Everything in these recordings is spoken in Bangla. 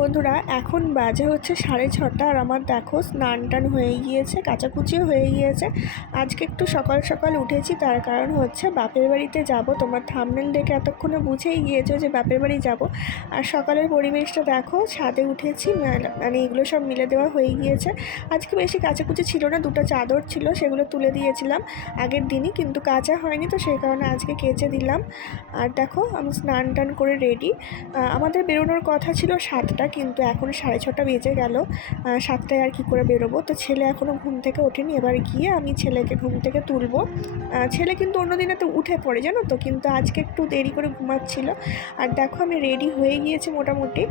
বন্ধুরা এখন বাজে হচ্ছে 6:30 আর আমার দেখো স্নান টান হয়ে গিয়েছে, কাচাকুচিও হয়ে গিয়েছে। আজকে একটু সকাল সকাল উঠেছি, তার কারণ হচ্ছে বাপের বাড়িতে যাব। তোমরা থাম্বনেল দেখে এতক্ষণে বুঝেই গিয়েছো যে বাপের বাড়ি যাব। আর সকালের পরিবেশটা দেখো, ছাদে উঠেছি, মানে এগুলো সব মিলে দেওয়া হয়ে গিয়েছে। আজকে বেশি কাচাকুচি ছিল না, দুটো চাদর ছিল সেগুলো তুলে দিয়েছিলাম আগের দিনই, কিন্তু কাচা হয়নি, তো সেই কারণে আজকে কেচে দিলাম। আর দেখো আমি স্নান টান করে রেডি। আমাদের বেরোনোর কথা ছিল 7টা, কিন্তু এখন 6:30 বেজে গেল। 7টায় আর কি করে বেরোবো? তো ছেলে এখনও ঘুম থেকে ওঠেনি, এবার গিয়ে আমি ছেলেকে ঘুম থেকে তুলবো। ছেলে কিন্তু অন্য দিনে তো উঠে পড়ে জানো তো, কিন্তু আজকে একটু দেরি করে ঘুমাচ্ছিল। আর দেখো আমি রেডি হয়ে গিয়েছি মোটামুটি,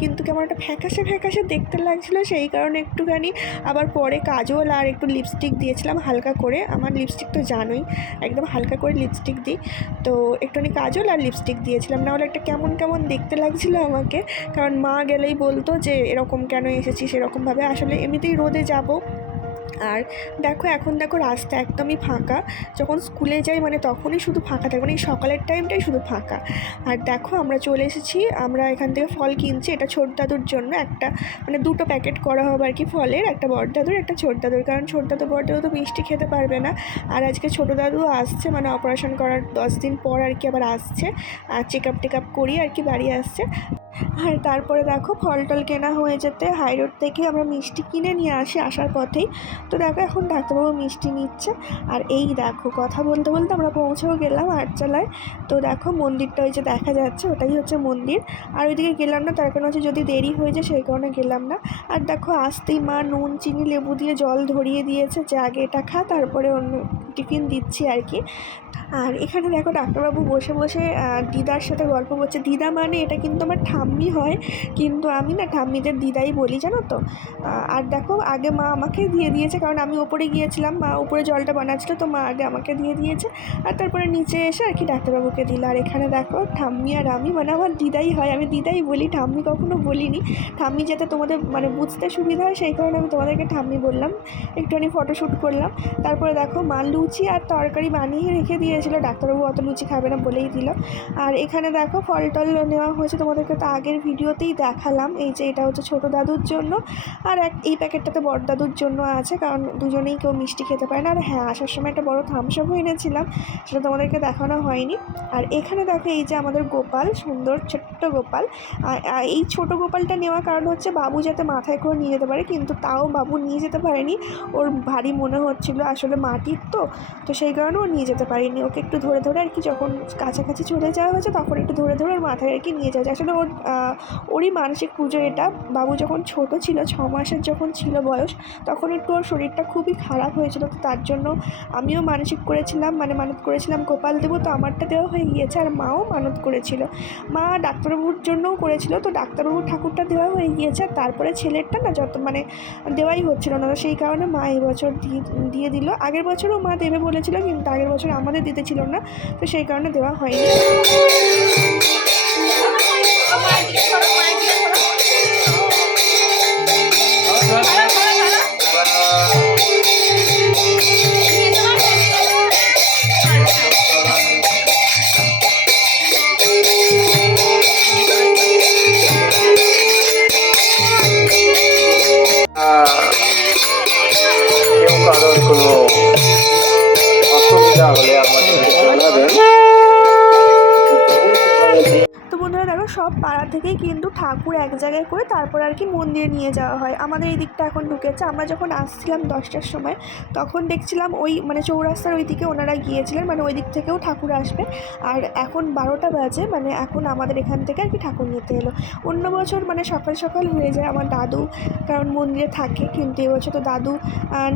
কিন্তু কেমন একটা ফ্যাকাশে ফ্যাকাশে দেখতে লাগছিলো, সেই কারণে একটুখানি আবার পরে কাজল আর একটু লিপস্টিক দিয়েছিলাম হালকা করে। আমার লিপস্টিক তো জানোই, একদম হালকা করে লিপস্টিক দিই, তো একটুখানি কাজল আর লিপস্টিক দিয়েছিলাম, নাহলে একটা কেমন কেমন দেখতে লাগছিলো আমাকে। কারণ মা গেলেই বলতো যে এরকম কেন এসেছিস এরকমভাবে, আসলে এমনিতেই রোদে যাব। আর দেখো এখন দেখো রাস্তা একদমই ফাঁকা, যখন স্কুলে যাই মানে তখনই শুধু ফাঁকা থাকে, মানে এই সকালের টাইমটাই শুধু ফাঁকা। আর দেখো আমরা চলে এসেছি, আমরা এখান থেকে ফল কিনছি, এটা ছোট দাদুর জন্য একটা, মানে দুটো প্যাকেট করা হবে আর কি ফলের, একটা বড় দাদুর একটা ছোট দাদুর, কারণ ছোট দাদু বড় দাদু তো মিষ্টি খেতে পারবে না। আর আজকে ছোট দাদু আসছে, মানে অপারেশন করার 10 দিন পর আর কি আবার আসছে, আর চেক আপ করিয়ে আর কি বাড়ি আসছে। আর তারপরে দেখো ফল টল কেনা হয়ে যেতে হাই রোড থেকে আমরা মিষ্টি কিনে নিয়ে আসি আসার পথেই। তো দেখো এখন ডাক্তারবাবু মিষ্টি নিচ্ছে। আর এই দেখো কথা বলতে বলতে আমরা পৌঁছেও গেলাম আটচালায়। তো দেখো মন্দিরটা ওই যে দেখা যাচ্ছে, ওটাই হচ্ছে মন্দির। আর ওইদিকে গেলাম না, তার কারণ হচ্ছে যদি দেরি হয়ে যায় সেই কারণে গেলাম না। আর দেখো আসতেই মা নুন চিনি লেবু দিয়ে জল ধরিয়ে দিয়েছে, যে আগে এটা খা তারপরে অন্য টিফিন দিচ্ছি আর কি। আর এখানে দেখো ডাক্তারবাবু বসে বসে দিদার সাথে গল্প করছে। দিদা মানে এটা কিন্তু আমার ঠাম্মি হয়, কিন্তু আমি না ঠাম্মিদের দিদাই বলি জানো তো। আর দেখো আগে মা আমাকে দিয়ে দিয়েছে, কারণ আমি ওপরে গিয়েছিলাম, মা উপরে জলটা বানাচ্ছিলো, তো মা আগে আমাকে দিয়ে দিয়েছে, আর তারপরে নিচে এসে আর কি ডাক্তারবাবুকে দিল। আর এখানে দেখো ঠাম্মি আর আমি, মানে আমার দিদাই হয়, আমি দিদাই বলি, ঠাম্মি কখনো বলিনি। ঠাম্মি যাতে তোমাদের মানে বুঝতে সুবিধা হয় সেই কারণে আমি তোমাদেরকে ঠাম্মি বললাম। একটুখানি ফটোশ্যুট করলাম। তারপরে দেখো মা লুচি আর তরকারি বানিয়ে রেখে দিয়েছিল, ডাক্তারবাবু অত লুচি খাবে না বলেই দিল। আর এখানে দেখো ফল টল নেওয়া হয়েছে, তোমাদেরকে তো আগের ভিডিওতেই দেখালাম। এই যে এটা হচ্ছে ছোটো দাদুর জন্য, আর এই প্যাকেটটাতে বড় দাদুর জন্য আছে, কারণ দুজনেই কেউ মিষ্টি খেতে পারে না। আর হ্যাঁ, আসার সময় একটা বড় থামস আপ এনেছিলাম, সেটা তোমাদেরকে দেখানো হয়নি। আর এখানে দেখো এই যে আমাদের গোপাল, সুন্দর ছোট্ট গোপাল। এই ছোট গোপালটা নেওয়ার কারণ হচ্ছে বাবু যাতে মাথায় করে নিয়ে যেতে পারে, কিন্তু তাও বাবু নিয়ে যেতে পারেনি, ওর ভারী মনে হচ্ছিল, আসলে মাটির তো সেই কারণে ও নিয়ে যেতে পারিনি। ওকে একটু ধরে ধরে আর কি, যখন কাছাকাছি চলে যাওয়া হয়েছে তখন একটু ধরে ধরে ওর মাথায় আর কি নিয়ে যাওয়া যায়। আসলে ওরই মানসিক পুজো এটা। বাবু যখন ছোট ছিল, 6 মাসের যখন ছিল বয়স, তখন একটু ওর শরীরটা খুবই খারাপ হয়েছিল, তো তার জন্য আমিও মানসিক করেছিলাম, মানে মানত করেছিলাম গোপাল দেবো, তো আমারটা দেওয়া হয়ে গিয়েছে। আর মাও মানত করেছিল, মা ডাক্তারবাবুর জন্যও করেছিল, তো ডাক্তারবাবুর ঠাকুরটা দেওয়া হয়ে গিয়েছে। আর তারপরে ছেলেরটা না যত মানে দেওয়াই হচ্ছিল না, তো সেই কারণে মা এই বছর দিয়ে দিল। আগের বছরও মা দেবে বলেছিল, কিন্তু আগের বছর আমাদের দিতে ছিল না, তো সেই কারণে দেওয়া হয়নি। কেউ কারোর কোনো অসুবিধা হলে আমাদের জানাবেন। তো বন্ধুরা দেখো সব পাড়া থেকেই কিন্তু ঠাকুর এক জায়গায় করে তারপর আর কি মন্দিরে নিয়ে যাওয়া হয়। আমাদের এই দিকটা এখন ঢুকেছে, আমরা যখন আসছিলাম 10টার সময় তখন দেখছিলাম ওই মানে চৌরাস্তার ওই দিকে ওনারা গিয়েছিলেন, মানে ওই দিক থেকেও ঠাকুর আসবে। আর এখন 12টা বাজে, মানে এখন আমাদের এখান থেকে আর কি ঠাকুর নিতে এলো। অন্য বছর মানে সকাল সকাল হয়ে যায়, আমার দাদু কারণ মন্দিরে থাকে, কিন্তু এবছর তো দাদু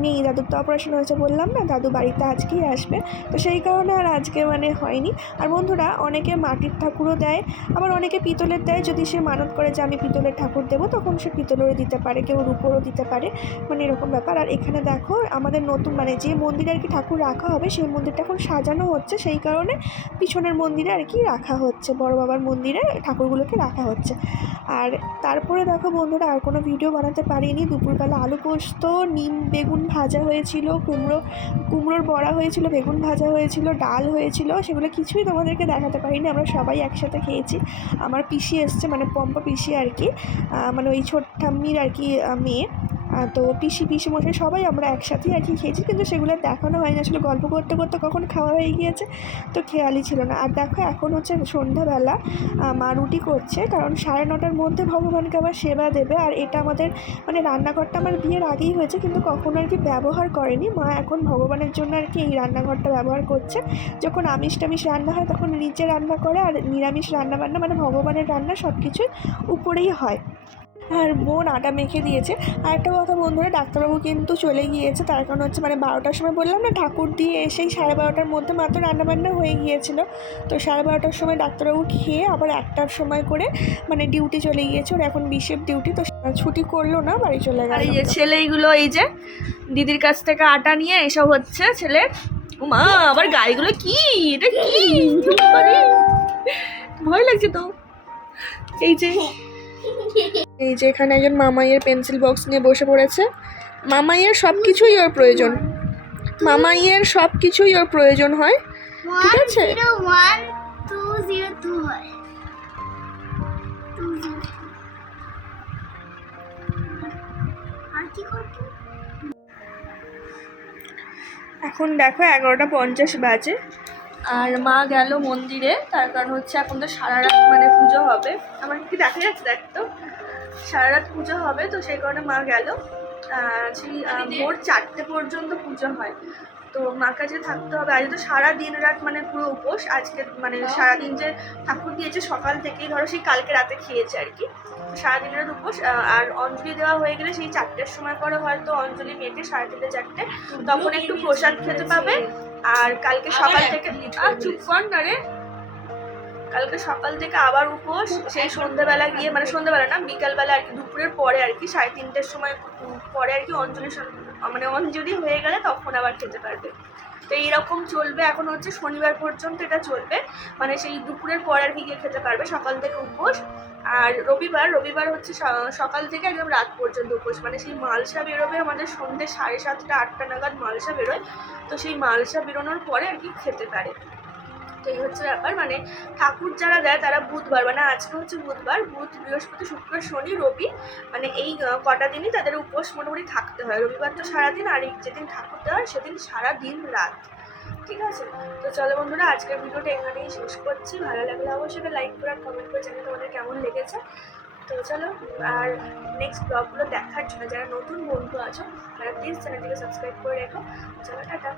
নেই, দাদুর তো অপারেশন হয়েছে বললাম না, দাদু বাড়িতে আজকেই আসবে, তো সেই কারণে আর আজকে মানে হয়নি। আর বন্ধুরা অনেকে মাটির ঠাকুরও দেয়, আবার অনেকে পিতলের দেয়, যদি সে মানত করে যে আমি পিতলের ঠাকুর দেবো তখন সে পিতলেরও দিতে পারে, কেউ রূপোরও দিতে পারে, মানে এরকম ব্যাপার। আর এখানে দেখো আমাদের নতুন মানে যে মন্দিরে আর কি ঠাকুর রাখা হবে সেই মন্দিরটা এখন সাজানো হচ্ছে, সেই কারণে পিছনের মন্দিরে আর কি রাখা হচ্ছে, বড় বাবার মন্দিরে ঠাকুরগুলোকে রাখা হচ্ছে। আর তারপরে দেখো বন্ধুরা আর কোনো ভিডিও বানাতে পারিনি। দুপুরবেলা আলু পোস্ত, নিম বেগুন ভাজা হয়েছিল, কুমড়োর বড়া হয়েছিল, বেগুন ভাজা হয়েছিল, ডাল হয়েছিল, সেগুলো কিছুই তোমাদেরকে দেখাতে পারিনি। আমরা সবাই একসাথে খেয়েছি, আমার পিসি এসছে, মানে পম্পা পিসি আর কি, মানে ওই ছোট ঠাম্মির আর কি মেয়ে। তো পিসি মশাই সবাই আমরা একসাথেই আর কি খেয়েছি, কিন্তু সেগুলো দেখানো হয়নি, আসলে গল্প করতে করতে কখন খাওয়া হয়ে গিয়েছে তো খেয়ালই ছিল না। আর দেখো এখন হচ্ছে সন্ধ্যাবেলা, মা রুটি করছে, কারণ 9:30টার মধ্যে ভগবানকে আবার সেবা দেবে। আর এটা আমাদের মানে রান্নাঘরটা আমার বিয়ের আগেই হয়েছে, কিন্তু কখনো আর কি ব্যবহার করেনি মা, এখন ভগবানের জন্য আর কি এই রান্নাঘরটা ব্যবহার করছে। যখন আমিষ টামিষ রান্না হয় তখন নিচে রান্না করে, আর নিরামিষ রান্না বান্না মানে ভগবানের রান্না সব কিছুই উপরেই হয়। আর বোন আটা মেখে দিয়েছে। আর একটা কথা বন্ধুরা, ডাক্তারবাবু কিন্তু চলে গিয়েছে, তার কারণ হচ্ছে মানে 12টার সময় বললাম না ঠাকুর দিয়ে এসেই 12:30টার মধ্যে মাত্র রান্নাবান্না হয়ে গিয়েছিলো। তো 12:30টার সময় ডাক্তারবাবু খেয়ে আবার 1টার সময় করে মানে ডিউটি চলে গিয়েছে, ওর এখন বিশেষ ডিউটি, তো ছুটি করলো না, বাড়ি চলে গেল। এই যে ছেলেগুলো এই যে দিদির কাছ থেকে আটা নিয়ে এসব হচ্ছে ছেলে। মা আবার গাড়িগুলো কি, এটা কি ভয় লাগছে তো। এই যে এখানে একজন মামাইয়ের পেন্সিল বক্স নিয়ে বসে পড়েছে। মামাইয়ের সব কিছুই ওর প্রয়োজন, মামাইয়ের সব কিছুই ওর প্রয়োজন হয়, ঠিক আছে। 101 202 হয় 202 আর কি করতে এখন দেখো 11:50 বাজে, আর মা গেল মন্দিরে, তার কারণ হচ্ছে এখন তো সারা রাত মানে পুজো হবে। আমার কি দেখা যাচ্ছে, দেখ তো, সারা রাত পুজো হবে, তো সেই কারণে মা গেল। সেই ভোর 4টে পর্যন্ত পুজো হয়, তো মার কাছে থাকতে হবে। আজ তো সারা দিন রাত মানে পুরো উপোস, আজকে মানে সারাদিন যে ঠাকুর দিয়েছে সকাল থেকেই, ধরো সেই কালকে রাতে খেয়েছে আর কি, সারাদিন রাত উপোস। আর অঞ্জলি দেওয়া হয়ে গেলে সেই 4টের সময় করে হয়তো অঞ্জলি মেটে 3:30 4টে, তখন একটু প্রসাদ খেতে পাবে। আর কালকে সকাল থেকে চুপ কর না রে, কালকে সকাল থেকে আবার উপোস, সেই সন্ধ্যাবেলা গিয়ে মানে সন্ধ্যাবেলা না বিকালবেলা আর কি, দুপুরের পরে আর কি 3:30টার সময় পরে আর কি মানে অঞ্জলি হয়ে গেলে তখন আবার খেতে পারবে। তো এইরকম চলবে, এখন হচ্ছে শনিবার পর্যন্ত এটা চলবে, মানে সেই দুপুরের পর আর কি গিয়ে খেতে পারবে, সকাল থেকে উপোস। আর রবিবার হচ্ছে সকাল থেকে একদম রাত পর্যন্ত উপোস, মানে সেই মালসা বেরোবে আমাদের সন্ধ্যে 7:30 8টা নাগাদ মালসা বেরোয়, তো সেই মালসা বেরোনোর পরে আর কি খেতে পারে। তো এই হচ্ছে ব্যাপার, মানে ঠাকুর যারা দেয় তারা বুধবার, মানে আজকে হচ্ছে বুধবার, বুধ বৃহস্পতি শুক্র শনি রবি, মানে এই কটা দিনই তাদের উপোস মোটামুটি থাকতে হয়। রবিবার তো সারাদিন, আর যেদিন ঠাকুর দেওয়া হয় সেদিন সারাদিন রাত, ঠিক আছে। তো চলো বন্ধুরা, আজকের ভিডিওটা এখানেই শেষ করছি। ভালো লাগলে অবশ্যই লাইক করে আর কমেন্ট করে জানিয়ে তোমাদের কেমন লেগেছে। তো চলো, আর নেক্সট ব্লগগুলো দেখার জন্য যারা নতুন বন্ধু আছো তারা প্লিজ চ্যানেলটিকে সাবস্ক্রাইব করে রেখো। চলো টাটা।